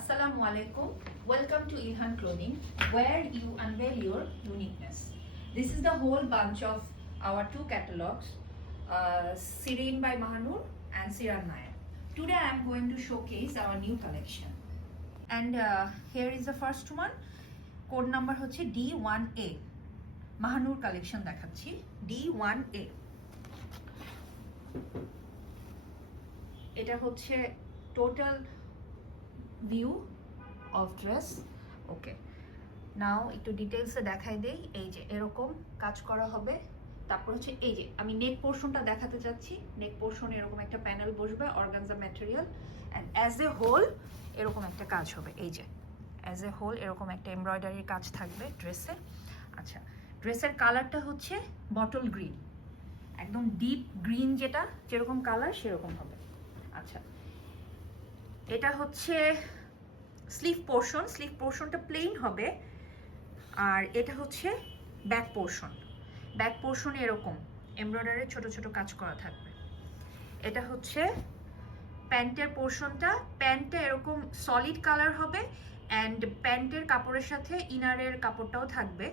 Assalamu alaikum. Welcome to Ilhan Clothing, where you unveil your uniqueness. This is the whole bunch of our two catalogs, Sireen by Mahanur and Siran Nair. Today I am going to showcase our new collection. And here is the first one. Code number হচ্ছে D1A. Mahanur collection দেখাচ্ছি D1A. এটা হচ্ছে total view of dress. ওকে, নাও একটু ডিটেলসে দেখাই দেই। এই যে এরকম কাজ করা হবে। তারপর হচ্ছে এই যে আমি নেক পোর্শনটা দেখাতে যাচ্ছি। নেক পোর্শনে এরকম একটা প্যানেল বসবে, organza material, and as a whole এরকম একটা কাজ হবে। এই যে অ্যাজ এ হোল এরকম একটা এমব্রয়ডারির কাজ থাকবে ড্রেসে। আচ্ছা, ড্রেসের কালারটা হচ্ছে বটল গ্রিন, একদম ডিপ গ্রিন, যেটা যেরকম কালার সেরকম হবে। আচ্ছা, এটা হচ্ছে স্লিভ পোর্শন। স্লিভ পোর্শনটা প্লেন হবে। আর এটা হচ্ছে ব্যাক পোর্শন। ব্যাক পোর্শনে এরকম এমব্রয়ডারির ছোট ছোট কাজ করা থাকবে। এটা হচ্ছে প্যান্টের পোর্শনটা। প্যান্টটা এরকম সলিড কালার হবে, অ্যান্ড প্যান্টের কাপড়ের সাথে ইনারের কাপড়টাও থাকবে।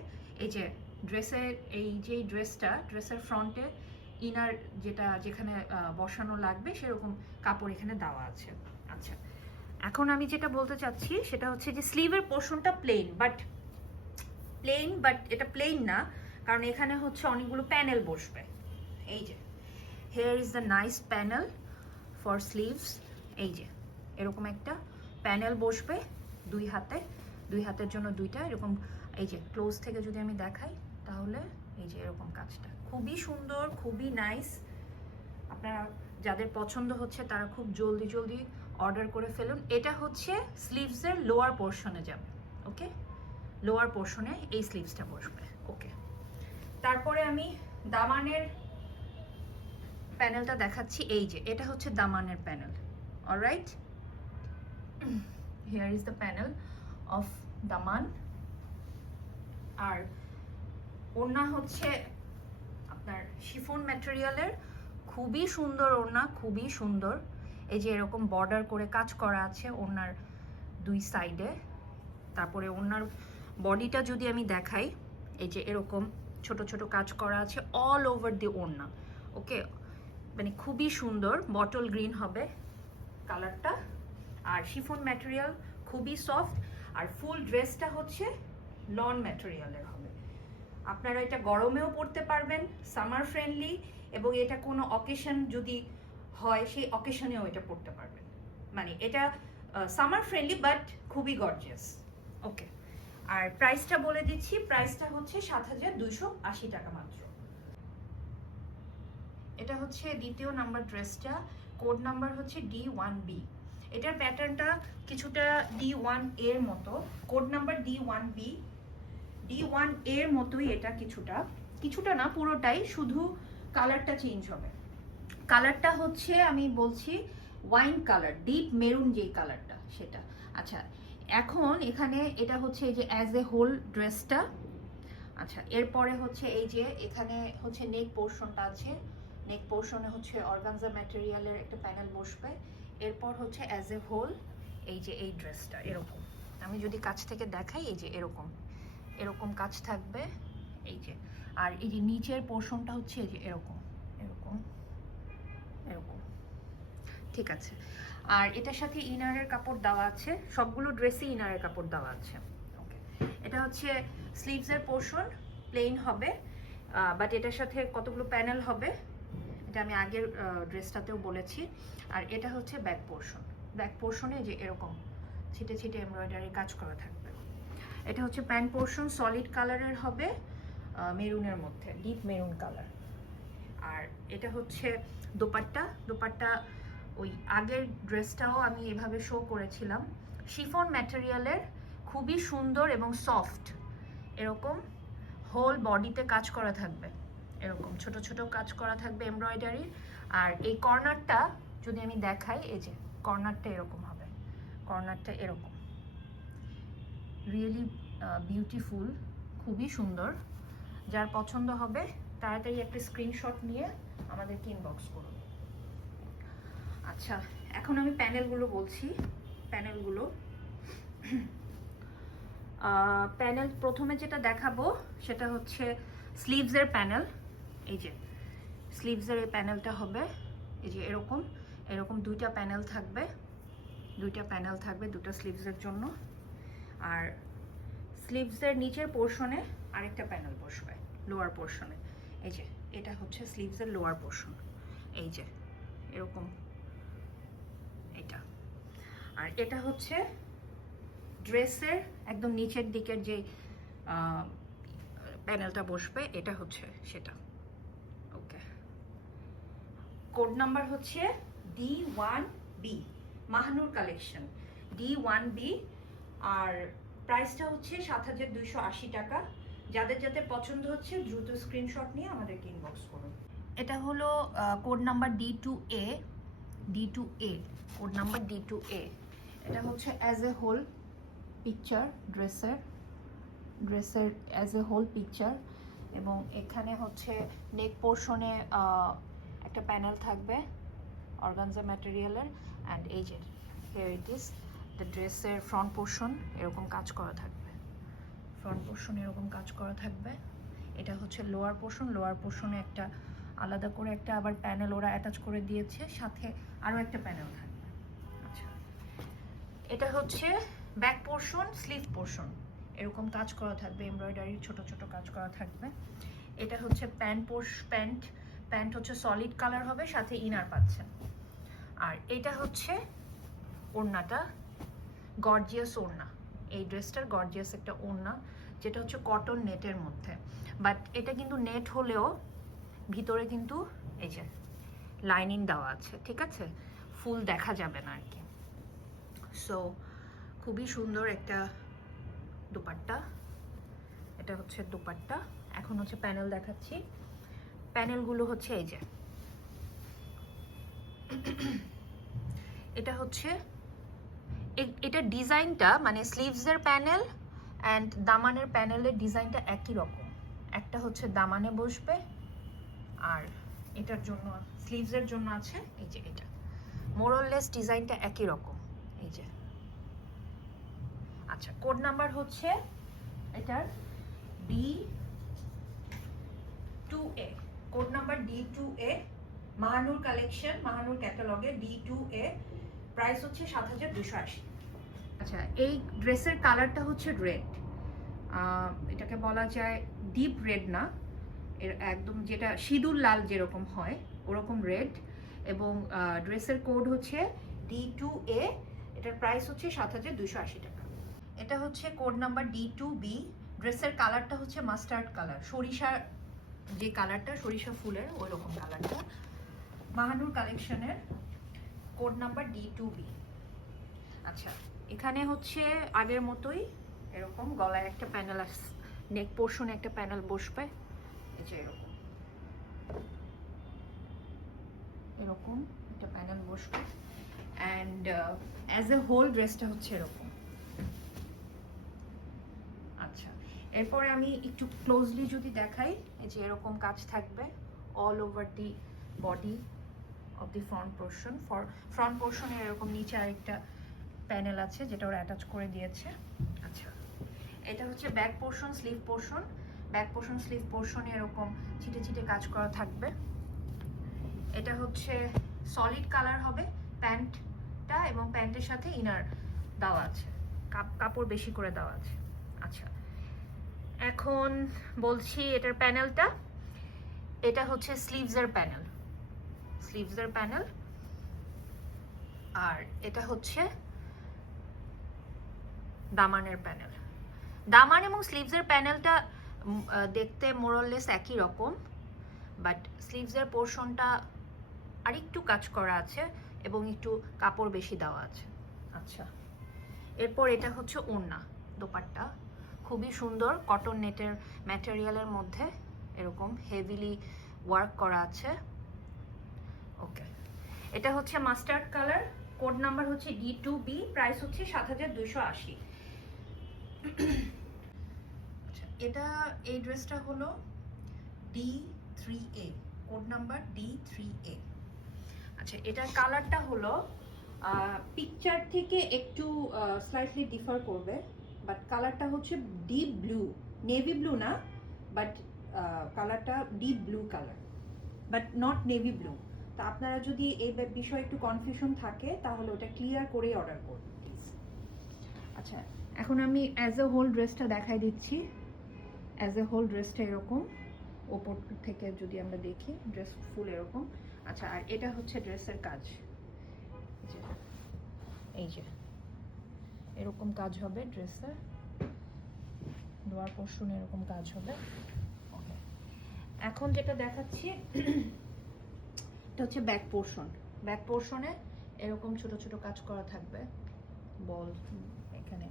এই যে ড্রেসের এই যে ড্রেসটা, ড্রেসের ফ্রন্টে ইনার যেটা যেখানে বসানো লাগবে সেরকম কাপড় এখানে দেওয়া আছে। আচ্ছা, এখন আমি যেটা বলতে চাচ্ছি সেটা হচ্ছে যে স্লিভের পোর্শনটা প্লেন, বাট এটা প্লেন না, কারণ এখানে হচ্ছে অনেকগুলো প্যানেল বসবে। এই যে hair is the nice panel for sleeves. এই যে এরকম একটা প্যানেল বসবে দুই হাতের জন্য দুইটা এরকম। এই যে ক্লোজ থেকে যদি আমি দেখাই তাহলে এই যে এরকম কাজটা খুবই সুন্দর, খুবই নাইস। আপনারা যাদের পছন্দ হচ্ছে তারা খুব জলদি অর্ডার করে ফেলুন। এটা হচ্ছে স্লিভসের লোয়ার পোর্শনে যাবে। ওকে, লোয়ার পোর্শনে এই স্লিভসটা বসবে। ওকে, তারপরে আমি দামানের প্যানেলটা দেখাচ্ছি। এই যে এটা হচ্ছে দামানের panel. Alright, here is the panel of Daman. আর ওড়না হচ্ছে আপনার শিফন ম্যাটেরিয়ালের, খুবই সুন্দর ওড়না, খুবই সুন্দর। এই যে এরকম বর্ডার করে কাজ করা আছে ওড়নার দুই সাইডে। তারপরে ওড়নার বডিটা যদি আমি দেখাই, এই যে এরকম ছোট ছোট কাজ করা আছে অল ওভার দি ওড়না। ওকে, মানে খুবই সুন্দর, বটল গ্রিন হবে কালারটা। আর শিফন ম্যাটেরিয়াল খুবই সফট। আর ফুল ড্রেসটা হচ্ছে লন ম্যাটেরিয়ালের হবে। আপনারা এটা গরমেও পরতে পারবেন, সামার ফ্রেন্ডলি, এবং এটা কোনো অকেশন যদি হয় সেই অকেশনেও এটা পরতে পারবেন। মানে এটা সামার ফ্রেন্ডলি বাট খুবই গর্জিয়াস। ওকে, আর প্রাইসটা বলে দিচ্ছি। প্রাইসটা হচ্ছে ৭,২৮০ টাকা মাত্র। এটা হচ্ছে দ্বিতীয় নাম্বার ড্রেসটা। কোড নাম্বার হচ্ছে D1B। এটার প্যাটার্নটা কিছুটা D1A এর মতো। Code number D1B। D1A এর মতোই এটা, কিছুটা না, পুরোটাই, শুধু কালারটা চেঞ্জ হবে। কালারটা হচ্ছে আমি বলছি ওয়াইন কালার, ডিপ মেরুন যেই কালারটা সেটা। আচ্ছা, এখন এখানে এটা হচ্ছে এই যে অ্যাজ এ হোল ড্রেসটা। আচ্ছা, এরপরে হচ্ছে এই যে এখানে হচ্ছে নেক পোর্শনটা আছে। নেক পোর্শনে হচ্ছে অর্গানজা ম্যাটেরিয়ালের একটা প্যানেল বসবে। এরপর হচ্ছে অ্যাজ এ হোল এই যে এই ড্রেসটা এরকম। আমি যদি কাছ থেকে দেখাই, এই যে এরকম কাজ থাকবে। এই যে, আর এই যে নিচের পোর্শনটা হচ্ছে এই যে এরকম। ঠিক আছে, আর এটার সাথে ইনারের কাপড় দেওয়া আছে। সবগুলো ড্রেসে ইনারের কাপড় দেওয়া আছে। ওকে, এটা হচ্ছে স্লিভসের পোর্শন, প্লেন হবে, বাট এটার সাথে কতগুলো প্যানেল হবে এটা আমি আগের ড্রেসটাতেও বলেছি। আর এটা হচ্ছে ব্যাক পোর্শন। ব্যাক পোর্শনে যে এরকম ছিটে ছিটে এমব্রয়ডারি কাজ করা থাকবে। এটা হচ্ছে প্যান্ট পোর্শন, সলিড কালারের হবে, মেরুনের মধ্যে, ডিপ মেরুন কালার। আর এটা হচ্ছে দোপাট্টা ওই আগের ড্রেসটাও আমি এভাবে শো করেছিলাম। শিফন ম্যাটেরিয়ালের, খুবই সুন্দর এবং সফট। এরকম হোল বডিতে কাজ করা থাকবে, এরকম ছোট ছোট কাজ করা থাকবে এমব্রয়ডারি। আর এই কর্নারটা যদি আমি দেখাই, এই যে কর্নারটা এরকম হবে, কর্নারটা এরকম, রিয়েলি বিউটিফুল, খুবই সুন্দর। যার পছন্দ হবে তাড়াতাড়ি একটা স্ক্রিনশট নিয়ে আমাদেরকে ইনবক্স করুন। আচ্ছা, এখন আমি প্যানেলগুলো বলছি। প্যানেলগুলো প্যানেল প্রথমে যেটা দেখাবো সেটা হচ্ছে স্লিভসের প্যানেল। এই যে স্লিভসের এই প্যানেলটা হবে এই যে এরকম এরকম দুইটা প্যানেল থাকবে, দুটো স্লিভসের জন্য। আর স্লিভসের নিচের পোর্শনে আরেকটা প্যানেল বসবে লোয়ার পোর্শনে। এই যে এটা হচ্ছে স্লিভসের লোয়ার পোর্শন, এই যে এরকম এটা। আর এটা হচ্ছে ড্রেসের একদম নিচের দিকের যে প্যানেলটা বসবে, এটা হচ্ছে সেটা। ওকে, কোড নাম্বার হচ্ছে D1B, মাহানুর কালেকশন D1B। আর প্রাইসটা হচ্ছে ৭,২৮০ টাকা। যাদের যাদের পছন্দ হচ্ছে দ্রুত স্ক্রিনশট নিয়ে আমাদেরকে ইনবক্স করুন। এটা হলো code number D2A, code number D2A। এটা হচ্ছে অ্যাজ এ হোল পিকচার, ড্রেসের অ্যাজ এ হোল পিকচার। এবং এখানে হচ্ছে নেক পোর্শনে একটা প্যানেল থাকবে অর্গানজা ম্যাটেরিয়ালের। অ্যান্ড এই যে হিয়ার ইট ইজ দ্য ড্রেসের ফ্রন্ট পোর্শন, এরকম কাজ করা থাকবে, এটা হচ্ছে লোয়ার পোর্শনে একটা আলাদা করে একটা আবার প্যানেল ওরা অ্যাটাচ করে দিয়েছে, সাথে আরও একটা প্যানেল থাকবে। আচ্ছা, এটা হচ্ছে ব্যাক পোর্শন, স্লিভ পোর্শন, এরকম কাজ করা থাকবে, এমব্রয়ডারির ছোট ছোট কাজ করা থাকবে। এটা হচ্ছে প্যান্ট হচ্ছে সলিড কালার হবে, সাথে ইনার পাচ্ছেন। আর এটা হচ্ছে ওড়নাটা, গর্জিয়াস ওড়না। এই ড্রেসটার গর্জিয়াস একটা ওড়না, যেটা হচ্ছে কটন নেটের মধ্যে। বাট এটা কিন্তু নেট হলেও ভিতরে কিন্তু এই যে লাইনিং দেওয়া আছে, ঠিক আছে, ফুল দেখা যাবে না আর কি। সো খুবই সুন্দর একটা দুপাট্টা। এটা হচ্ছে দুপাট্টা। এখন হচ্ছে প্যানেল দেখাচ্ছি। প্যানেলগুলো হচ্ছে এই যে এটা হচ্ছে এটা ডিজাইনটা, মানে স্লিভসের প্যানেল অ্যান্ড দামানের প্যানেলের ডিজাইনটা একই রকম। একটা হচ্ছে দামানে বসবে, আর এটার জন্য স্লিভসের জন্য আছে এই যে এটা। মোরলেস ডিজাইনটা একই রকম, এই যে। আচ্ছা, কোড নাম্বার হচ্ছে এটার D2A, code number D2A, Mahanur collection, Mahanur ক্যাটালগে D2A। প্রাইস হচ্ছে ৭,২৮০। আচ্ছা, এই ড্রেসের কালারটা হচ্ছে রেড। এটাকে বলা যায় ডিপ রেড না, এর একদম যেটা সিঁদুর লাল যেরকম হয় ওরকম রেড। এবং ড্রেসের কোড হচ্ছে D2A। এটার প্রাইস হচ্ছে ৭,২৮০ টাকা। এটা হচ্ছে কোড নাম্বার D2B। ড্রেসের কালারটা হচ্ছে মাস্টার্ড কালার, সরিষার যে কালারটা, সরিষা ফুলের ওই রকম কালারটা। মাহানুর কালেকশনের কোড নাম্বার D2B। আচ্ছা, এখানে হচ্ছে আগের মতোই এরকম গলায় একটা প্যানেল আসছে, নেক পোর্শনে একটা প্যানেল বসবে, এই যে এরকম একটা প্যানেল বসবে। অ্যান্ড অ্যাজ এ হোল ড্রেসটা হচ্ছে এরকম। আচ্ছা, এরপরে আমি একটু ক্লোজলি যদি দেখাই, এই যে এরকম কাজ থাকবে all over the body of the front পোর্শনে এরকম নিচে আরেকটা প্যানেল আছে যেটা ওরা অ্যাটাচ করে দিয়েছে। আচ্ছা, এটা হচ্ছে ব্যাক পোর্শন, স্লিভ পোর্শনে এরকম ছিটে ছিটে কাজ করা থাকবে। এটা হচ্ছে সলিড কালার হবে প্যান্টটা, এবং প্যান্টের সাথে ইনার দেওয়া আছে, কাপড় বেশি করে দেওয়া আছে। আচ্ছা, এখন বলছি এটার প্যানেলটা। এটা হচ্ছে স্লিভসের প্যানেল। আর এটা হচ্ছে দামানের প্যানেল। দামান এবং স্লিভসের প্যানেলটা দেখতে মোরলেস একই রকম, বাট স্লিভসের পোর্শনটা আরেকটু কাজ করা আছে এবং একটু কাপড় বেশি দেওয়া আছে। আচ্ছা, এরপর এটা হচ্ছে ওড়না, দোপাট্টা খুবই সুন্দর কটন নেটের ম্যাটেরিয়ালের মধ্যে এরকম হেভিলি ওয়ার্ক করা আছে। ওকে, এটা হচ্ছে মাস্টার্ড কালার, কোড নাম্বার হচ্ছে D2B, প্রাইস হচ্ছে ৭,২৮০। আচ্ছা, এটা এই ড্রেসটা হলো D3A, কোড নাম্বার D3A। আচ্ছা, এটার কালারটা হলো পিকচার থেকে একটু স্লাইটলি ডিফার করবে, বাট কালারটা হচ্ছে ডিপ ব্লু, নেভি ব্লু না, বাট কালারটা deep blue colour, but not navy blue. তো আপনারা যদি এই বিষয়ে একটু কনফিউশন থাকে তাহলে ওটা ক্লিয়ার করেই অর্ডার করবেন প্লিজ। আচ্ছা, এখন আমি অ্যাজ এ হোল ড্রেসটা দেখাই দিচ্ছি। অ্যাজ এ হোল ড্রেসটা এরকম, ওপর থেকে যদি আমরা দেখি ড্রেস ফুল এরকম। আচ্ছা, আর এটা হচ্ছে ড্রেসের কাজ, এই যে এরকম কাজ হবে ড্রেসের, লোয়ার পোর্শনে এরকম কাজ হবে। ওকে, এখন যেটা দেখাচ্ছি এটা হচ্ছে ব্যাক পোর্শন। ব্যাক পোর্শনে এরকম ছোট ছোট কাজ করা থাকবে, বল এখানে।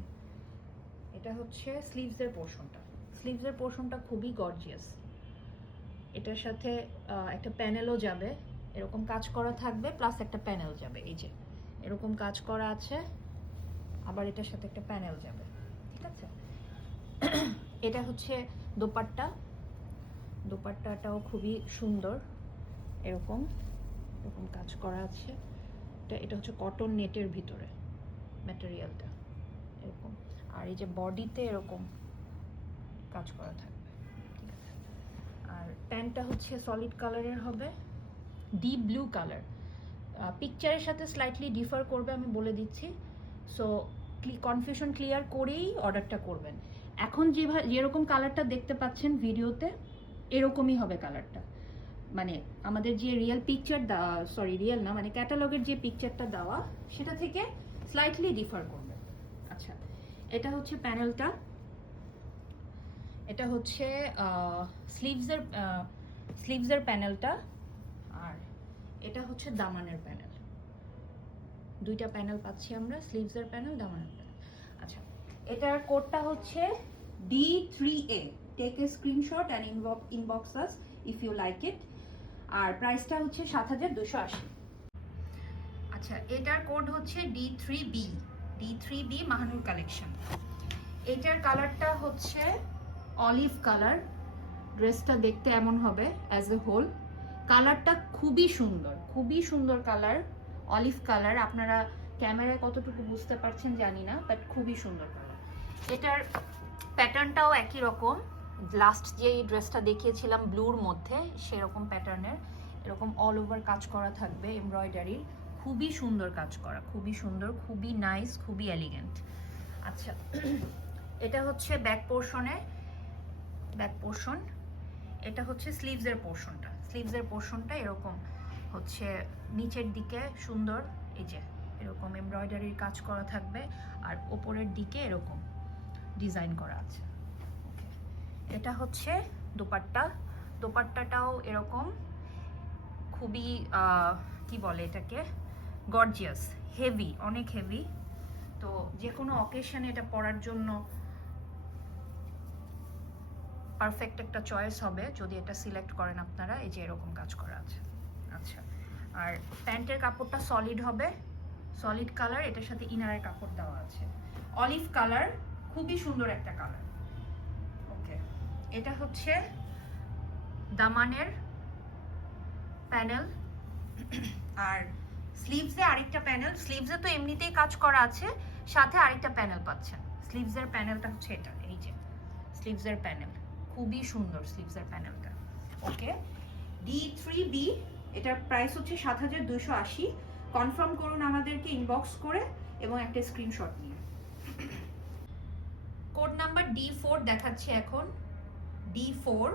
এটা হচ্ছে স্লিভসের পোর্শনটা। স্লিভসের পোর্শনটা খুবই গর্জিয়াস। এটার সাথে একটা প্যানেলও যাবে, এরকম কাজ করা থাকবে, প্লাস একটা প্যানেল যাবে, এই যে এরকম কাজ করা আছে, আবার এটার সাথে একটা প্যানেল যাবে, ঠিক আছে। এটা হচ্ছে দোপাট্টা। দোপাট্টাটাও খুবই সুন্দর, এরকম এরকম কাজ করা আছে। এটা হচ্ছে কটন নেটের ভিতরে ম্যাটেরিয়ালটা এরকম, আর এই যে বডিতে এরকম কাজ করা থাকবে, ঠিক আছে। আর প্যান্টটা হচ্ছে সলিড কালারের হবে, ডিপ ব্লু কালার। পিকচারের সাথে স্লাইটলি ডিফার করবে, আমি বলে দিচ্ছি। সো কনফিউশন ক্লিয়ার করেই অর্ডারটা করবেন। এখন যেরকম কালারটা দেখতে পাচ্ছেন ভিডিওতে, এরকমই হবে কালারটা। মানে আমাদের যে রিয়েল পিকচার দেওয়া, সরি রিয়েল না, মানে ক্যাটালগের যে পিকচারটা দেওয়া সেটা থেকে স্লাইটলি ডিফার করবে। আচ্ছা, এটা হচ্ছে প্যানেলটা, এটা হচ্ছে স্লিভসের প্যানেলটা, আর এটা হচ্ছে দামানের প্যানেল। দুইটা প্যানেল পাচ্ছি আমরা, স্লিভসের প্যানেল, দামানের প্যানেল। আচ্ছা, এটার কোডটা হচ্ছে D3A। Take a screenshot and inbox us if you like it. আর প্রাইসটা হচ্ছে 7280। আচ্ছা, এটার কোড হচ্ছে D3B। D3B Mahanur collection. এটার কালারটা হচ্ছে অলিভ কালার। ড্রেসটা দেখতে এমন হবে অ্যাজ এ হোল। কালারটা খুবই সুন্দর, খুবই সুন্দর কালার, অলিভ কালার। আপনারা ক্যামেরায় কতটুকু বুঝতে পারছেন জানি না, বাট খুবই সুন্দর কালার। এটার প্যাটার্নটাও একই রকম, লাস্ট যে ড্রেসটা দেখিয়েছিলাম ব্লুর মধ্যে সেরকম প্যাটার্নের, এরকম অল ওভার কাজ করা থাকবে এমব্রয়ডারির। খুবই সুন্দর কাজ করা, খুবই সুন্দর, খুবই নাইস, খুবই এলিগেন্ট। আচ্ছা, এটা হচ্ছে ব্যাক পোর্শনে, ব্যাক পোর্শন। এটা হচ্ছে স্লিভসের পোর্শনটা। স্লিভসের পোর্শনটা এরকম হচ্ছে নিচের দিকে সুন্দর, এই যে এরকম এমব্রয়ডারির কাজ করা থাকবে, আর ওপরের দিকে এরকম ডিজাইন করা আছে। এটা হচ্ছে দোপাট্টা। দোপাট্টাটাও এরকম খুবই কি বলে এটাকে, গর্জিয়াস, হেভি, অনেক হেভি। তো যে কোনো অকেশনে এটা পরার জন্য পারফেক্ট একটা চয়েস হবে যদি এটা সিলেক্ট করেন আপনারা। এই যে এরকম কাজ করা আছে। আচ্ছা, আর প্যান্টের কাপড়টা সলিড হবে, সলিড কালার। এটার সাথে ইনারের কাপড় দেওয়া আছে অলিভ কালার, খুবই সুন্দর একটা কালার। ওকে, এটা হচ্ছে দামানের প্যানেল, আর স্লিভসে আরেকটা প্যানেল। স্লিভসে তো এমনিতেই কাজ করা আছে, সাথে আরেকটা প্যানেল পাচ্ছেন। স্লিভসের প্যানেলটা হচ্ছে এটা, এই যে স্লিভসের প্যানেল, খুবই সুন্দর স্লিভসের প্যানেলটা। ওকে, D3B। এটার প্রাইস হচ্ছে 7280। কনফার্ম করুন আমাদেরকে ইনবক্স করে এবং একটা স্ক্রিনশট নিয়ে। কোড নাম্বার D4 দেখাচ্ছে এখন, D4।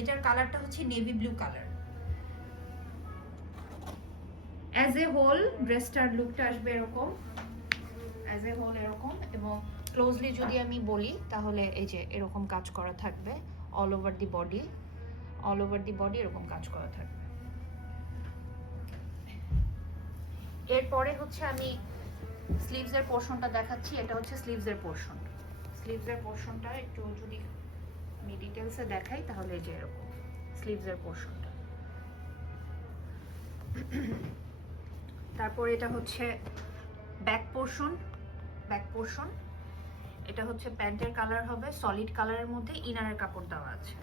এটার কালারটা হচ্ছে navy blue colour. As a whole ড্রেসটার লুকটা আসবে এরকম, অ্যাজ এ হোল এরকম। এবং ক্লোজলি যদি আমি বলি তাহলে এই যে এরকম কাজ করা থাকবে all over the body, all over the body এরকম কাজ করা থাকবে। এরপরে হচ্ছে আমি স্লিভসের পোর্শনটা দেখাচ্ছি। এটা হচ্ছে স্লিভসের পোর্শন। স্লিভসের পোর্শনটা একটু যদি আমি ডিটেলসে দেখাই তাহলে এই যে এরকম স্লিভসের পোর্শনটা। তারপর এটা হচ্ছে ব্যাক পোর্শন। ব্যাক পোর্শন এটা হচ্ছে প্যান্টের কালার হবে সলিড কালারের মধ্যে, ইনারের কাপড় দেওয়া আছে।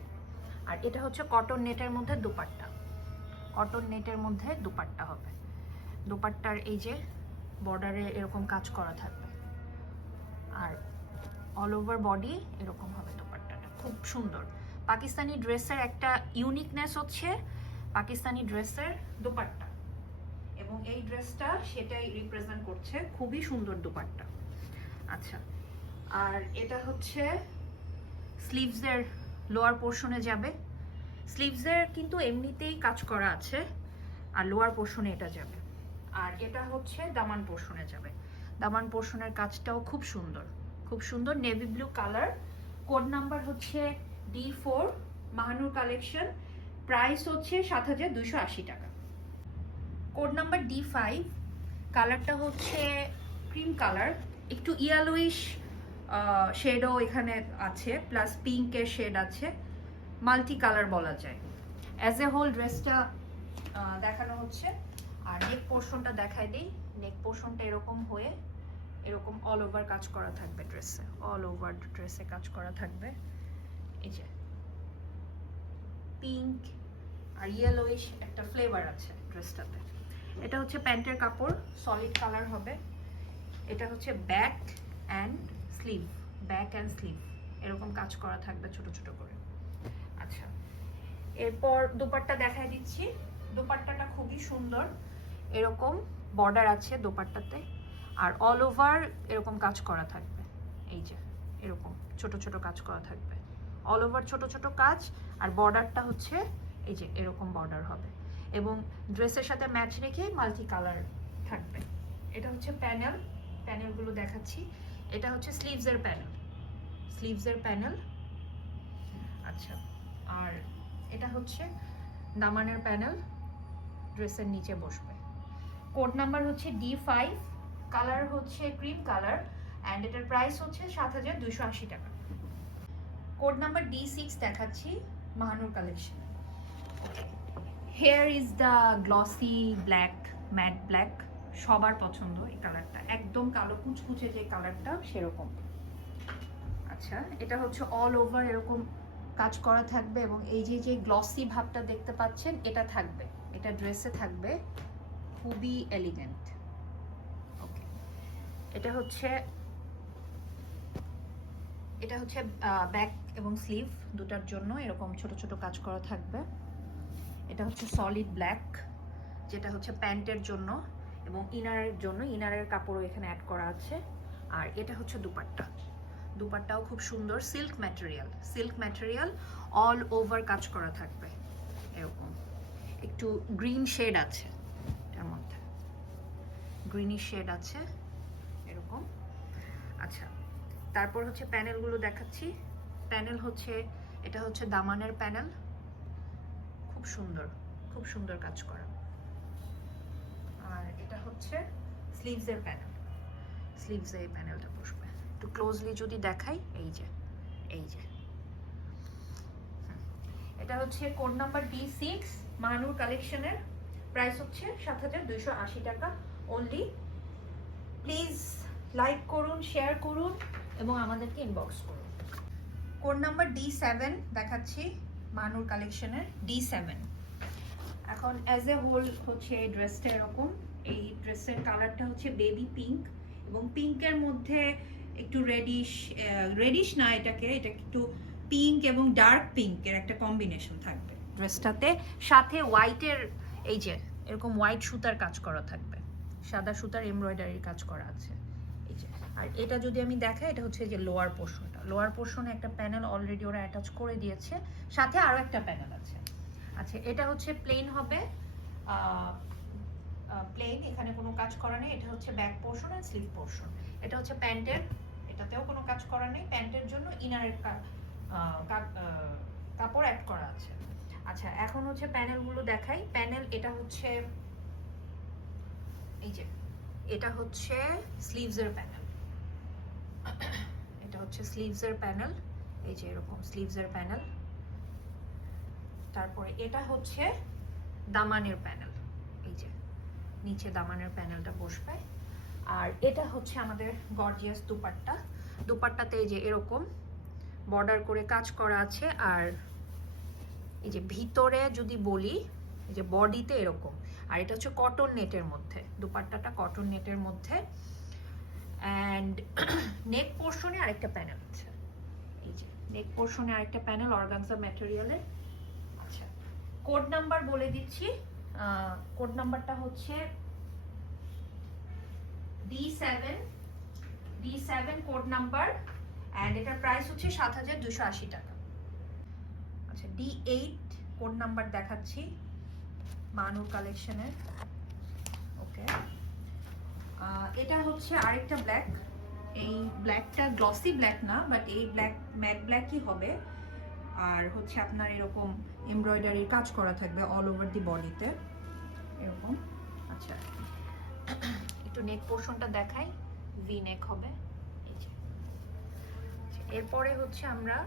আর এটা হচ্ছে কটন নেটের মধ্যে দুপাট্টা, কটন নেটের মধ্যে দুপাট্টা হবে। দুপাট্টার এই যে বর্ডারে এরকম কাজ করা থাকবে, আর অল ওভার বডি এরকম হবে দোপাট্টাটা, খুব সুন্দর। পাকিস্তানি ড্রেসের একটা ইউনিকনেস হচ্ছে পাকিস্তানি ড্রেসের দোপাট্টা, এবং এই ড্রেসটা সেটাই রিপ্রেজেন্ট করছে, খুবই সুন্দর দোপাট্টা। আচ্ছা, আর এটা হচ্ছে স্লিভসের লোয়ার পোর্শনে যাবে, স্লিভসের কিন্তু এমনিতেই কাজ করা আছে, আর লোয়ার পোর্শনে এটা যাবে। আর এটা হচ্ছে দামান পোর্শনে যাবে, দামান পোর্শনের কাজটাও খুব সুন্দর, খুব সুন্দর, navy blue colour. Code number হচ্ছে D4, মাহানুর কালেকশন, প্রাইস হচ্ছে 7,280 টাকা। কোড নাম্বার D5, কালারটা হচ্ছে ক্রিম কালার, একটু ইয়েলোইশ শেডও এখানে আছে, প্লাস পিঙ্কের শেড আছে, মাল্টি কালার বলা যায়। অ্যাজ এ হোল ড্রেসটা দেখানো হচ্ছে। আর নেক পোর্শনটা দেখাই দিই, নেক পোর্শনটা এরকম হয়ে এরকম অল ওভার কাজ করা থাকবে ড্রেসে, অল ওভার ড্রেসে কাজ করা থাকবে। এই যে পিঙ্ক আর ইয়েলোইশ একটা ফ্লেভার আছে ড্রেসটাতে। এটা হচ্ছে প্যান্টের কাপড়, সলিড কালার হবে। এটা হচ্ছে back and sleeve, back and sleeve এরকম কাজ করা থাকবে ছোট ছোট করে। আচ্ছা, এরপর দোপাট্টা দেখাই দিচ্ছি। দোপাট্টাটা খুবই সুন্দর, এরকম বর্ডার আছে দোপাট্টাতে, আর অল ওভার এরকম কাজ করা থাকবে। এই যে এরকম ছোট ছোট কাজ করা থাকবে, অল ওভার ছোট ছোট কাজ, আর বর্ডারটা হচ্ছে এই যে এরকম বর্ডার হবে, এবং ড্রেসের সাথে ম্যাচ রেখে মাল্টি কালার থাকবে। এটা হচ্ছে প্যানেল, প্যানেলগুলো দেখাচ্ছি। এটা হচ্ছে স্লিভসের প্যানেল, স্লিভসের প্যানেল। আচ্ছা, আর এটা হচ্ছে দামানের প্যানেল, ড্রেসের নিচে বসবে। কোড নাম্বার হচ্ছে D5, কালার হচ্ছে ক্রিম কালার, অ্যান্ড এটার প্রাইস হচ্ছে 7,280 টাকা। কোড নাম্বার D6 দেখাচ্ছি, Mahanur collection. Hair is the glossy black, matte black, সবার পছন্দ এই কালারটা, একদম কালো কুচকুচে যে কালারটা সেরকম। আচ্ছা, এটা হচ্ছে অল ওভার এরকম কাজ করা থাকবে, এবং এই যে যে গ্লসি ভাবটা দেখতে পাচ্ছেন এটা থাকবে, এটা ড্রেসে থাকবে, খুবই এলিগেন্ট। ওকে, এটা হচ্ছে ব্যাক এবং স্লিভ দুটার জন্য এরকম ছোট ছোট কাজ করা থাকবে। এটা হচ্ছে সলিড ব্ল্যাক, যেটা হচ্ছে প্যান্টের জন্য এবং ইনারের জন্য, ইনারের কাপড়ও এখানে অ্যাড করা আছে। আর এটা হচ্ছে দুপাট্টা, দুপাট্টাও খুব সুন্দর, silk material, silk material, all over কাজ করা থাকবে, এরকম একটু গ্রিন শেড আছে, এটার মধ্যে গ্রিনিশ শেড আছে এরকম। আচ্ছা, তারপর হচ্ছে প্যানেলগুলো দেখাচ্ছি। প্যানেল হচ্ছে, এটা হচ্ছে দামানের প্যানেল, খুব সুন্দর, খুব সুন্দর কাজ করা। আর এটা হচ্ছে স্লিভসের প্যানেল, স্লিভসে এই প্যানেলটা বসবে। একটু ক্লোজলি যদি দেখাই, এই যে এই যে এটা হচ্ছে কোড নাম্বার D6, মাহানুর কালেকশনের, প্রাইস হচ্ছে 7,280 টাকা অনলি। প্লিজ লাইক করুন, শেয়ার করুন এবং আমাদেরকে ইনবক্স করুন। কোড নাম্বার D7 দেখাচ্ছি, মাহানুর কালেকশনের D7। এখন অ্যাজ এ হোল হচ্ছে এই ড্রেসটা এরকম, এই ড্রেসের কালারটা হচ্ছে বেবি পিঙ্ক, এবং পিঙ্কের মধ্যে একটু রেডিশ না, এটা একটু পিঙ্ক এবং ডার্ক পিঙ্কের একটা কম্বিনেশন থাকবে ড্রেসটাতে, সাথে হোয়াইটের এই যে এরকম হোয়াইট সুতার কাজ করা থাকবে, সাদা সুতার এমব্রয়ডারির কাজ করা আছে এই যে। আর এটা যদি আমি দেখাই, এটা হচ্ছে যে লোয়ার পোর্শনটা, লোয়ার পোর্শনে একটা প্যানেল অলরেডি ওরা অ্যাটাচ করে দিয়েছে, সাথে আরও একটা প্যানেল আছে। আচ্ছা, এটা হচ্ছে প্লেন হবে, প্লেন, এখানে কোনো কাজ করা নেই। এটা হচ্ছে ব্যাক পোর্শন আর স্লিভ পোর্শন। এটা হচ্ছে প্যান্টের, এটাতেও কোনো কাজ করা নেই, প্যান্টের জন্য ইনারের কাপড় অ্যাড করা আছে। আচ্ছা, এখন হচ্ছে প্যানেলগুলো দেখাই। প্যানেল এটা হচ্ছে এই যে, এটা হচ্ছে স্লিভসের প্যানেল, এটা হচ্ছে স্লিভসের প্যানেল, এই যে এরকম স্লিভসের প্যানেল। তারপরে এটা হচ্ছে দামানের প্যানেল, এই যে নিচে দামানের প্যানেলটা বসবে। আর এটা হচ্ছে আমাদের গর্জিয়াস দুপাট্টা, দুপাট্টাতে এই যে এরকম বর্ডার করে কাজ করা আছে। আর এই যে ভিতরে যদি বলি, এই যে বডিতে এরকম, আর এটা হচ্ছে কটন নেটের মধ্যে, দুপাট্টাটা কটন নেটের মধ্যে। অ্যান্ড নেক পোর্শনে আরেকটা প্যানেল আছে, এই যে নেক পোর্শনে আরেকটা প্যানেল অর্গানজা ম্যাটেরিয়ালের। আচ্ছা, কোড নাম্বার বলে দিচ্ছি, কোড নাম্বারটা হচ্ছে D7 কোড নাম্বার, অ্যান্ড এটার প্রাইস হচ্ছে 7,280 টাকা। আচ্ছা, D8 কোড নাম্বার দেখাচ্ছি মানুর কালেকশনের। ওকে, এটা হচ্ছে আরেকটা ব্ল্যাক, এই ব্ল্যাকটা গ্লসি ব্ল্যাক না, বাট এই ব্ল্যাক ম্যাট ব্ল্যাকই হবে। আর হচ্ছে আপনার এরকম এমব্রয়ডারির কাজ করা থাকবে অল ওভার দি বডিতে এরকম। আচ্ছা, একটু নেক পোর্শনটা দেখাই, ভি নেক হবে এই যে। এরপরে হচ্ছে আমরা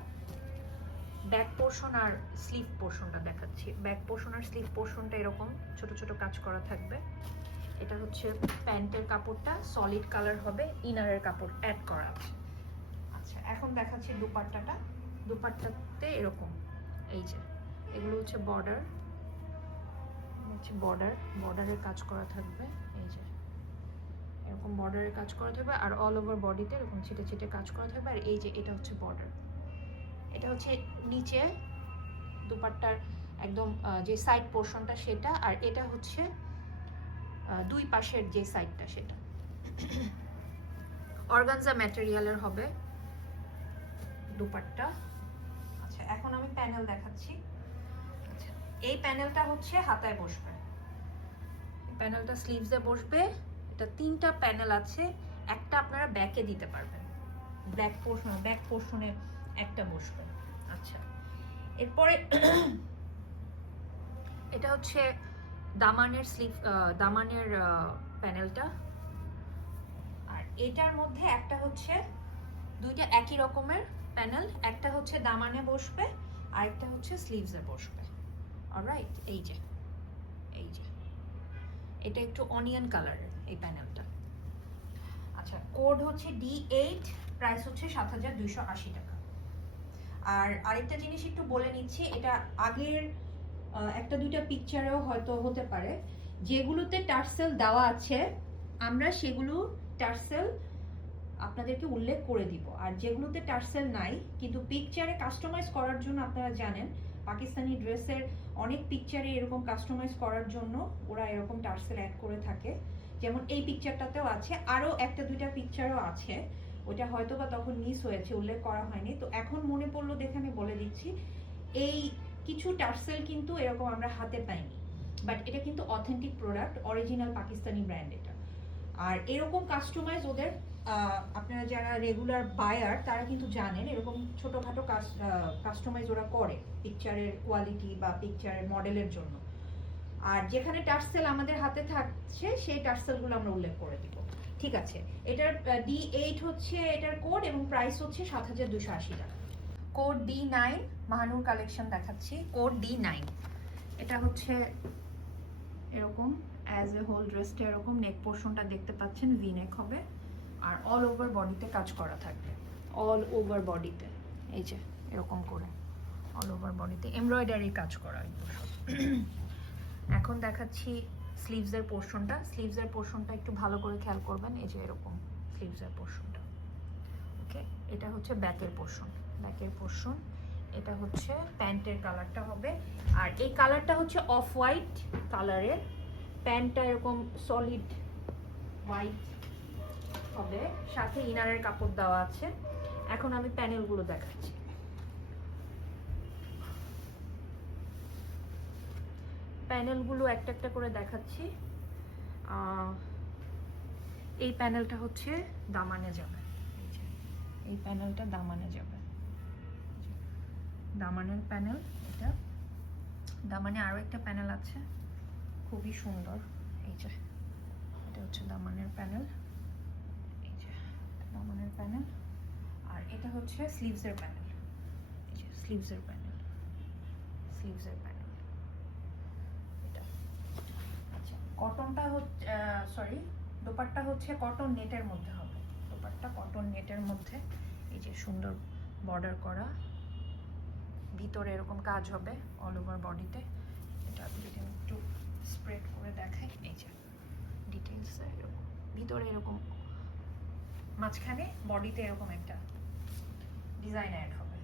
ব্যাক পোর্শন আর স্লিভ পোর্শনটা দেখাচ্ছি। ব্যাক পোর্শন আর স্লিভ পোর্শনটা এরকম ছোট ছোট কাজ করা থাকবে। এটা হচ্ছে প্যান্টের কাপড়টা সলিড কালার হবে, ইনারের কাপড় অ্যাড করা আছে। আচ্ছা, এখন দেখাচ্ছি দুপাট্টাটা। দুপাট্টাতে এরকম এই যে এগুলো হচ্ছে বর্ডার, বর্ডারের কাজ করা থাকবে এই যে এরকম বর্ডারের কাজ করা থাকবে, আর অল ওভার বডিতে এরকম ছিটে ছিটে কাজ করা থাকবে। আর এই যে এটা হচ্ছে বর্ডার, এটা হচ্ছে নিচে দুপাট্টার একদম যে সাইড পোর্শনটা সেটা, আর এটা হচ্ছে দুই পাশের যে সাইডটা সেটা। অর্গানজা ম্যাটেরিয়ালের হবে দুপাট্টা। আচ্ছা, এখন আমি প্যানেল দেখাচ্ছি। আচ্ছা, এই প্যানেলটা হচ্ছে হাতায় বসবে, প্যানেলটা স্লিভসে বসবে। এটা তিনটা প্যানেল আছে, একটা আপনারা ব্যাকে দিতে পারবেন, ব্যাক পোর্শনে একটা বসবে। আচ্ছা, এরপরে এটা হচ্ছে দামানের স্লিভ, দামানের প্যানেলটা। আর এটার মধ্যে একটা হচ্ছে দুইটা একই রকমের প্যানেল, একটা হচ্ছে দামানে বসবে আর একটা হচ্ছে স্লিভসে বসবে। অলরাইট, এই যে এটা একটু অনিয়ন কালারের এই প্যানেলটা। আচ্ছা, কোড হচ্ছে D8, প্রাইস হচ্ছে 7,280 টাকা। আর আরেকটা জিনিস একটু বলে নিচ্ছি, এটা আগের একটা দুইটা পিকচারেও হয়তো হতে পারে, যেগুলোতে টার্সেল দেওয়া আছে আমরা সেগুলো টার্সেল আপনাদেরকে উল্লেখ করে দিব, আর যেগুলোতে টার্সেল নাই কিন্তু পিকচারে কাস্টমাইজ করার জন্য আপনারা জানেন পাকিস্তানি ড্রেসের অনেক পিকচারে এরকম কাস্টমাইজ করার জন্য ওরা এরকম টার্সেল অ্যাড করে থাকে। যেমন এই পিকচারটাতেও আছে, আরও একটা দুইটা পিকচারও আছে, ওটা হয়তো বা তখন মিস হয়েছে, উল্লেখ করা হয়নি, তো এখন মনে পড়লো দেখে আমি বলে দিচ্ছি। এই কিছু টার্সেল কিন্তু এরকম আমরা হাতে পাইনি, বাট এটা কিন্তু authentic product, original Pakistani brand এটা। আর এরকম কাস্টমাইজ ওদের আপনারা যারা রেগুলার বায়ার তারা কিন্তু জানেন এরকম ছোটোখাটো কাস্টমাইজ ওরা করে পিকচারের কোয়ালিটি বা পিকচারের মডেলের জন্য। আর যেখানে টার্সেল আমাদের হাতে থাকছে সেই টার্সেলগুলো আমরা উল্লেখ করে দিব। ঠিক আছে, এটার D8 হচ্ছে এটার কোড, এবং প্রাইস হচ্ছে 7,280 টাকা। কোড D9 মাহানুর কালেকশন দেখাচ্ছি। কোড D9, এটা হচ্ছে এরকম অ্যাজ এ হোল ড্রেসটা এরকম নেক পোর্শনটা দেখতে পাচ্ছেন ভি নেক হবে, আর অল ওভার বডিতে কাজ করা থাকবে, অল ওভার বডিতে এই যে এরকম করে অল ওভার বডিতে এমব্রয়ডারি কাজ করা। এখন দেখাচ্ছি স্লিভসের পোর্শনটা। স্লিভসের পোর্শনটা একটু ভালো করে খেয়াল করবেন, এই যে এরকম স্লিভসের পোর্শনটা। ওকে, এটা হচ্ছে ব্যাকের পোর্শন, এটা হচ্ছে প্যান্টের কালারটা হবে। আর এই কালারটা হচ্ছে অফ হোয়াইট কালারের, প্যান্টটা এরকম সলিড হোয়াইট হবে, সাথে ইনারের কাপড় দেওয়া আছে। এখন আমি প্যানেলগুলো দেখাচ্ছি। প্যানেলগুলো একটা একটা করে দেখাচ্ছি। এই প্যানেলটা হচ্ছে দামানে যাবে, এই প্যানেলটা দামানে যাবে, দামানের প্যানেল এটা। দামানে আরও একটা প্যানেল আছে খুবই সুন্দর, এই যে এটা হচ্ছে দামানের প্যানেল, এই যে দামানের প্যানেল। আর এটা হচ্ছে স্লিভসের প্যানেল, এই যে স্লিভসের প্যানেল এটা। আচ্ছা, কটনটা হচ্ছে সরি দোপাট্টা হচ্ছে কটন নেটের মধ্যে হবে, দোপাট্টা কটন নেটের মধ্যে, এই যে সুন্দর বর্ডার করা, ভিতরে এরকম কাজ হবে অল ওভার বডিতে। এটা যদি একটু স্প্রেড করে দেখাই, এই যে ডিটেলস এরকম, ভিতরে এরকম, মাঝখানে বডিতে এরকম একটা ডিজাইন অ্যাড হবে।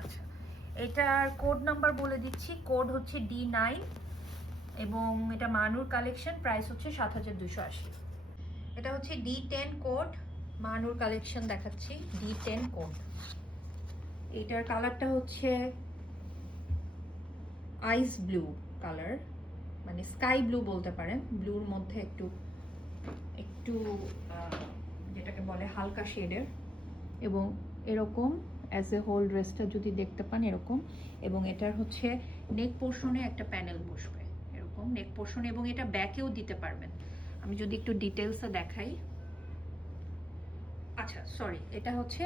আচ্ছা, এটার কোড নাম্বার বলে দিচ্ছি, কোড হচ্ছে D9 এবং এটা মানুর কালেকশন, প্রাইস হচ্ছে 7280। এটা হচ্ছে D10 কোড, মানুর কালেকশন দেখাচ্ছি, D10 কোড। এটার কালারটা হচ্ছে আইস ব্লু কালার, মানে স্কাই ব্লু বলতে পারেন, ব্লুর মধ্যে একটু একটু যেটাকে বলে হালকা শেডের, এবং এরকম অ্যাজ এ হোল ড্রেসটা যদি দেখতে পান এরকম, এবং এটার হচ্ছে নেক পোর্শনে একটা প্যানেল বসবে এরকম নেক পোর্শনে, এবং এটা ব্যাকেও দিতে পারবেন। আমি যদি একটু ডিটেলসে দেখাই, আচ্ছা সরি, এটা হচ্ছে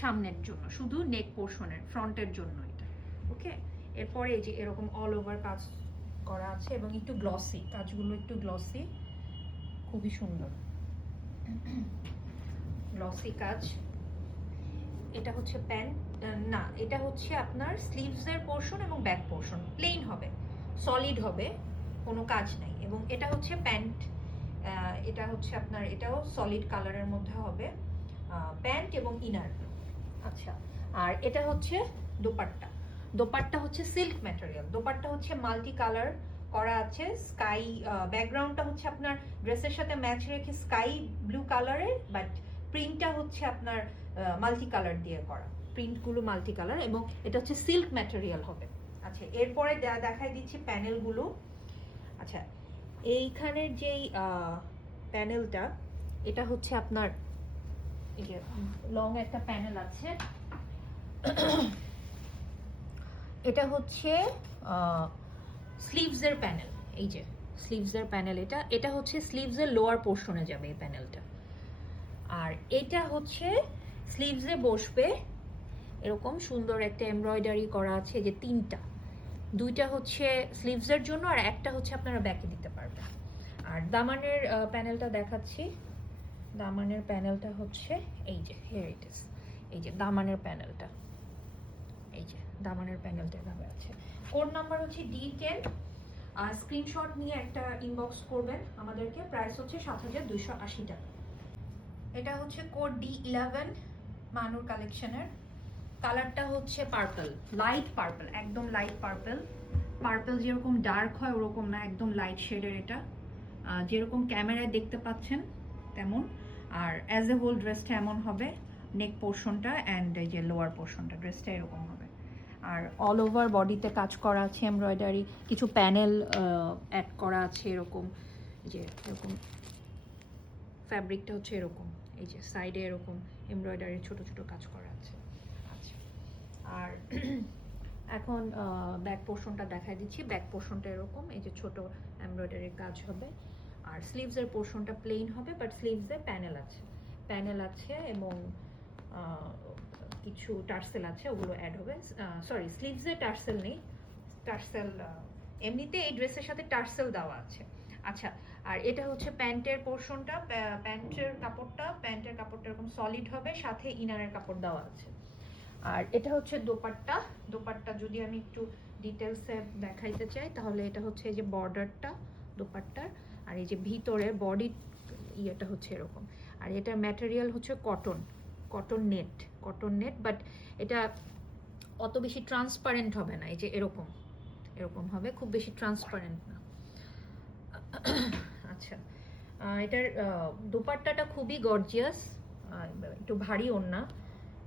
সামনের জন্য, শুধু নেক পোর্শনের ফ্রন্টের জন্য এটা, ওকে। এরপরে এই যে এরকম অল ওভার কাজ করা আছে এবং একটু গ্লসি, কাজগুলো একটু গ্লসি, খুবই সুন্দর গ্লসি কাজ। এটা হচ্ছে প্যান্ট, না এটা হচ্ছে আপনার স্লিভসের পোর্শন এবং ব্যাক পোর্শন প্লেন হবে, সলিড হবে, কোনো কাজ নাই। এবং এটা হচ্ছে প্যান্ট, এটা হচ্ছে আপনার, এটাও সলিড কালারের মধ্যে হবে প্যান্ট এবং ইনার। আচ্ছা, আর এটা হচ্ছে দোপাট্টা, দোপাট্টা হচ্ছে সিল্ক ম্যাটেরিয়াল, দোপাট্টা হচ্ছে মাল্টি কালার করা আছে, স্কাই ব্যাকগ্রাউন্ডটা হচ্ছে আপনার ড্রেসের সাথে ম্যাচ রেখে স্কাই ব্লু কালারের, বাট প্রিন্টটা হচ্ছে আপনার মাল্টি কালার দিয়ে করা, প্রিন্টগুলো মাল্টি কালার, এবং এটা হচ্ছে সিল্ক ম্যাটেরিয়াল হবে। আচ্ছা, এরপরে দেখাই দিচ্ছি প্যানেলগুলো। আচ্ছা, এইখানের যেই প্যানেলটা, এটা হচ্ছে আপনার এই যে লং একটা প্যানেল আছে, এটা হচ্ছে স্লিভসের প্যানেল, এই যে স্লিভসের প্যানেল, এটা এটা হচ্ছে স্লিভসের লোয়ার পোর্শনে যাবে এই প্যানেলটা, আর এটা হচ্ছে স্লিভসে বসবে এরকম সুন্দর একটা এমব্রয়ডারি করা আছে, যে তিনটা, দুইটা হচ্ছে স্লিভসের জন্য আর একটা হচ্ছে আপনারা ব্যাকে দিতে পারবেন। আর দামানের প্যানেলটা দেখাচ্ছি, দামানের প্যানেলটা হচ্ছে এই যে হিয়ার ইট ইজ, এই যে দামানের প্যানেলটা, এই যে দামানের প্যানেলটা এভাবে আছে। কোড নাম্বার হচ্ছে D10, আর স্ক্রিনশট নিয়ে একটা ইনবক্স করবেন আমাদেরকে, প্রাইস হচ্ছে 7280 টাকা। এটা হচ্ছে কোড D11 মানুর কালেকশনের, কালারটা হচ্ছে পার্পল, লাইট পার্পল, একদম লাইট পার্পল, পার্পল যেরকম ডার্ক হয় ওরকম না, একদম লাইট শেডের এটা, যেরকম ক্যামেরায় দেখতে পাচ্ছেন তেমন। আর অ্যাজ এ হোল ড্রেসটা এমন হবে, নেক পোর্শনটা অ্যান্ড এই যে লোয়ার পোর্শনটা ড্রেসটা এরকম হবে, আর অল ওভার বডিতে কাজ করা আছে এমব্রয়ডারি, কিছু প্যানেল অ্যাড করা আছে এরকম, যে এরকম ফ্যাব্রিকটা হচ্ছে এরকম, এই যে সাইডে এরকম এমব্রয়ডারি ছোট ছোট কাজ করা আছে। আচ্ছা, আর এখন ব্যাক পোর্শনটা দেখাই দিচ্ছি, ব্যাক পোর্শনটা এরকম, এই যে ছোট এমব্রয়ডারির কাজ হবে, আর স্লিভসের পোর্শনটা প্লেন হবে, বাট স্লিভসে প্যানেল আছে, প্যানেল আছে এবং কিছু টার্সেল আছে, ওগুলো অ্যাড হবে। সরি, স্লিভসে টার্সেল নেই, টার্সেল এমনিতে এই ড্রেসের সাথে টার্সেল দেওয়া আছে। আচ্ছা, আর এটা হচ্ছে প্যান্টের পোর্শনটা, প্যান্টের কাপড়টা এরকম সলিড হবে, সাথে ইনারের কাপড় দেওয়া আছে। আর এটা হচ্ছে দোপাট্টা, দোপাট্টা যদি আমি একটু ডিটেলসে দেখাইতে চাই তাহলে এটা হচ্ছে এই যে বর্ডারটা দোপাট্টার, আর এই যে ভিতরের বডি ইয়েটা হচ্ছে এরকম, আর এটার ম্যাটেরিয়াল হচ্ছে কটন, কটন নেট, বাট এটা অত বেশি ট্রান্সপারেন্ট হবে না, এই যে এরকম এরকম হবে, খুব বেশি ট্রান্সপারেন্ট না। আচ্ছা, এটার দোপাট্টাটা খুবই গর্জিয়াস, একটু ভারী ওড়না,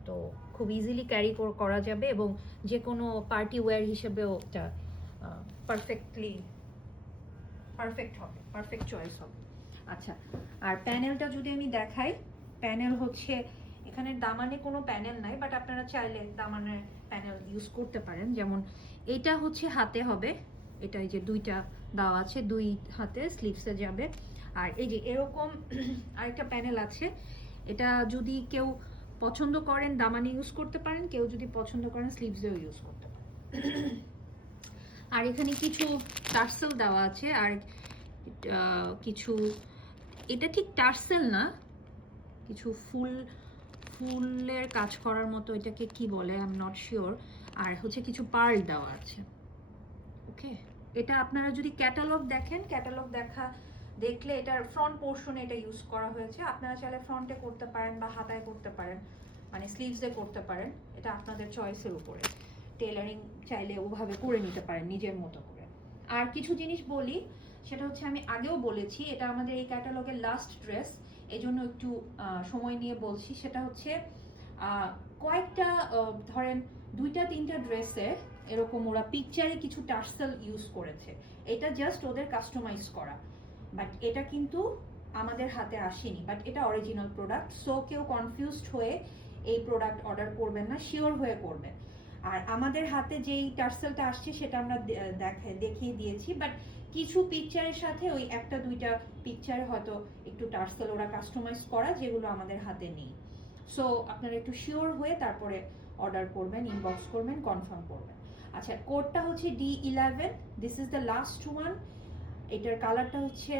তো খুব ইজিলি ক্যারি করা যাবে, এবং যে কোনো পার্টি ওয়্যার হিসেবেও এটা পারফেক্ট হবে, পারফেক্ট চয়েস হবে। আচ্ছা, আর প্যানেলটা যদি আমি দেখাই, প্যানেল হচ্ছে এখানে দামানে কোনো প্যানেল নাই, বাট আপনারা চাইলে দামানের প্যানেল ইউজ করতে পারেন, যেমন এটা হচ্ছে হাতে হবে, এটা এই যে দুইটা দেওয়া আছে, দুই হাতে স্লিভসে যাবে, আর এই যে এরকম আরেকটা প্যানেল আছে, এটা যদি কেউ পছন্দ করেন দামানে ইউজ করতে পারেন, কেউ যদি পছন্দ করেন স্লিভসেও ইউজ করতে পারেন। আর এখানে কিছু টার্সেল দেওয়া আছে, আর কিছু, এটা ঠিক টার্সেল না, কিছু ফুলের কাজ করার মতো, এটাকে কি বলে আই এম নট শিওর, আর হচ্ছে কিছু পার্ল দেওয়া আছে, ওকে এটা আপনারা যদি ক্যাটালগ দেখেন, ক্যাটালগ দেখলে এটার ফ্রন্ট পোর্শনে এটা ইউজ করা হয়েছে। আপনারা চাইলে ফ্রন্টে করতে পারেন বা হাতায় করতে পারেন, মানে স্লিভসে করতে পারেন, এটা আপনাদের চয়েসের উপরে। টেলারিং চাইলে ওভাবে করে নিতে পারেন নিজের মতো করে। আর কিছু জিনিস বলি, সেটা হচ্ছে আমি আগেও বলেছি, এটা আমাদের এই ক্যাটালগের লাস্ট ড্রেস, এই জন্য একটু সময় নিয়ে বলছি। সেটা হচ্ছে কয়েকটা ধরেন 2-3টা ড্রেসে এরকম ওরা পিকচারে কিছু টার্সেল ইউজ করেছে, এটা জাস্ট ওদের কাস্টমাইজ করা, বাট এটা কিন্তু আমাদের হাতে আসেনি, বাট এটা অরিজিনাল প্রোডাক্ট। সো কেউ কনফিউজড হয়ে এই প্রোডাক্ট অর্ডার করবেন না, শিওর হয়ে করবেন। আর আমাদের হাতে যেই টার্সেলটা আসছে সেটা আমরা দেখিয়ে দিয়েছি, বাট কিছু পিকচারের সাথে ওই 1-2টা পিকচারে হয়তো একটু টার্সেল ওরা কাস্টমাইজ করা, যেগুলো আমাদের হাতে নেই। সো আপনারা একটু শিওর হয়ে তারপরে অর্ডার করবেন, ইনবক্স করবেন, কনফার্ম করবেন। আচ্ছা, কোডটা হচ্ছে D11, this is the last one. এটার কালারটা হচ্ছে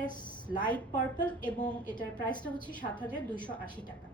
লাইট পার্পল এবং এটার প্রাইসটা হচ্ছে 7,280 টাকা।